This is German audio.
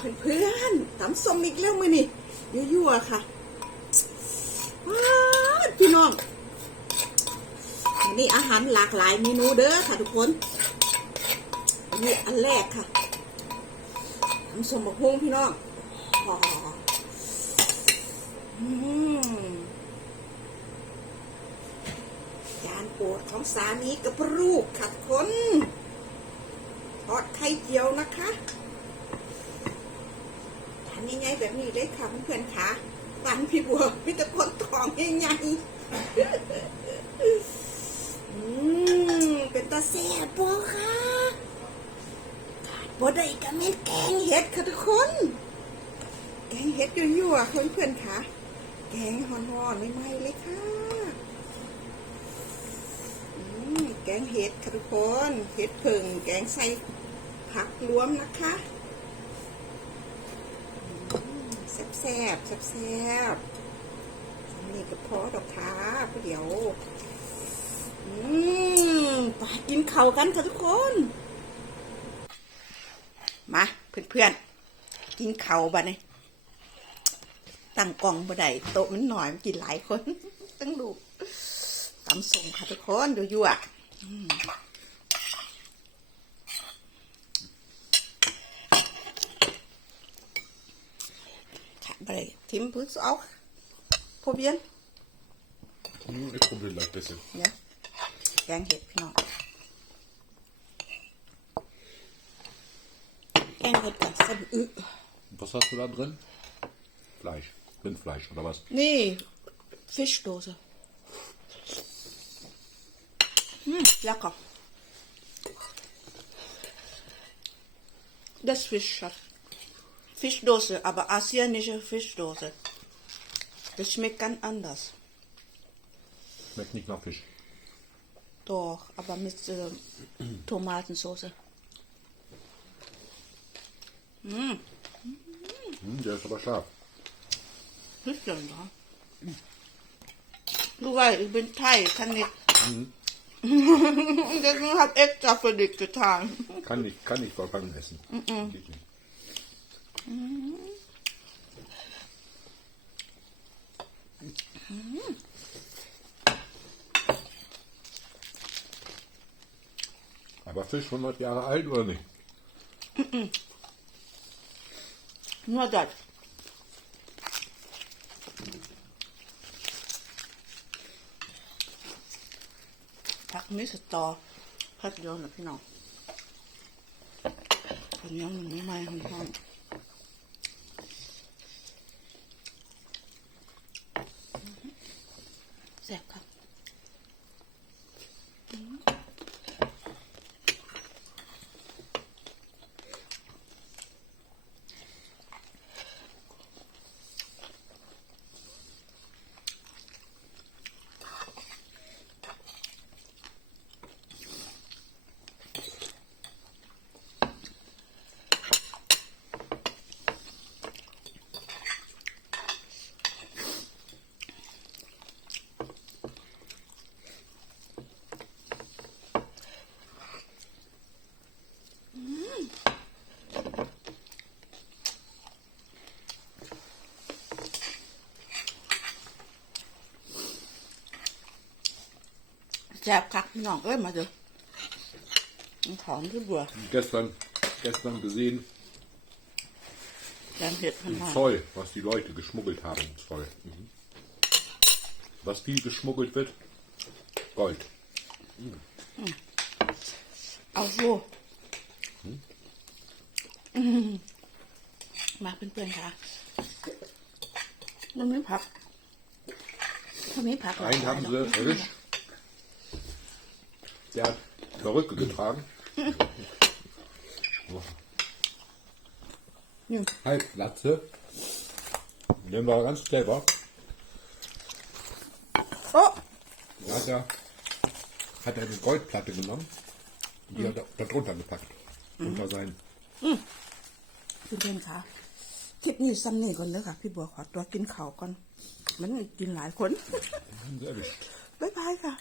เพื่อนๆตำส้มอีกแล้วมือนี่ยั่วๆค่ะว้าพี่น้องอันนี้อาหารหลากหลายเมนูเด้อค่ะทุกคนอันนี้อันแรกค่ะตำส้มบะฮุ่งพี่น้องอ๋ออืมจานโปรดของสามีกับลูกค่ะทุกคนทอดไข่เจียวนะคะ แบบนี้เลยค่ะเพื่อนๆค่ะวันพี่บัวพี่ตะคนทองง่ายๆอืมเป็นตาแซ่บบ่ค่ะขาดได้กับแม่แกงเห็ดค่ะทุกคน แกงเห็ดยั่วๆค่ะเพื่อนๆค่ะ แกงหอนๆไม่ไหมเลยค่ะอืมแกงเห็ดค่ะทุกคน เห็ดผึ่งแกงใส่ผักรวมนะคะ แซ่บแซ่บนี่ก็พอดอกค่ะเดี๋ยว อืมไปกินเข้ากันค่ะทุกคน มาเพื่อนๆ กินเข้าบ้านี่ตั้งกล่องบ่ได้โต๊ะมันหน่อยมันกินหลายคน ตั้งลูกตำส่งค่ะทุกคน ดูยั่ว Bei dem willst du auch probieren? Hm, ich probiere gleich ein bisschen. Ja. Danke, genau. Ein wird. Was hast du da drin? Fleisch. Rindfleisch oder was? Nee, Fischdose. Hm, lecker. Das Fisch, Schatz. Fischdose, aber asiatische Fischdose. Das schmeckt ganz anders. Schmeckt nicht nach Fisch. Doch, aber mit äh, Tomatensauce. Hm, der ist aber scharf. Denn da? Du weißt, ich bin Thai, kann nicht. Deswegen hab extra für dich getan. Kann ich, kann ich verfangen essen. Geht nicht. Aber Fisch 100 Jahre alt oder nicht? Nur das.ผักนี้สตอผัดเดียวนะพี่น้องอันนี้มันไม่ไหม้คุณพ่ อ แซ่บครับ แซ่บคักพี่น้องเอ้ยมาเถอะมันถอนที่บัว Gestern, gestern gesehen, แกงเห็ดพัน im มา Zoll, was die Leute geschmuggelt haben im Zoll. Mhm. Was viel geschmuggelt wird? Gold. เอาสู้อืมมาเพื่อนๆค่ะมันไม่ผักมันไม่ผัก Einen haben sie erwischt. Der hat Perücke getragen. So, นี่ Halbglatze. Der war ganz clever. โอ้ Da hat er, hat er eine Goldplatte genommen und die hat er da drunter gepackt. Unter seinen. เพื่อนๆค่ะคลิปนี้ซ้ำนี่ก่อนเลยค่ะ พี่บัวขอตัวกินข้าวก่อน มันกินหลายคน Haben sie erwischt. บ๊ายบายค่ะ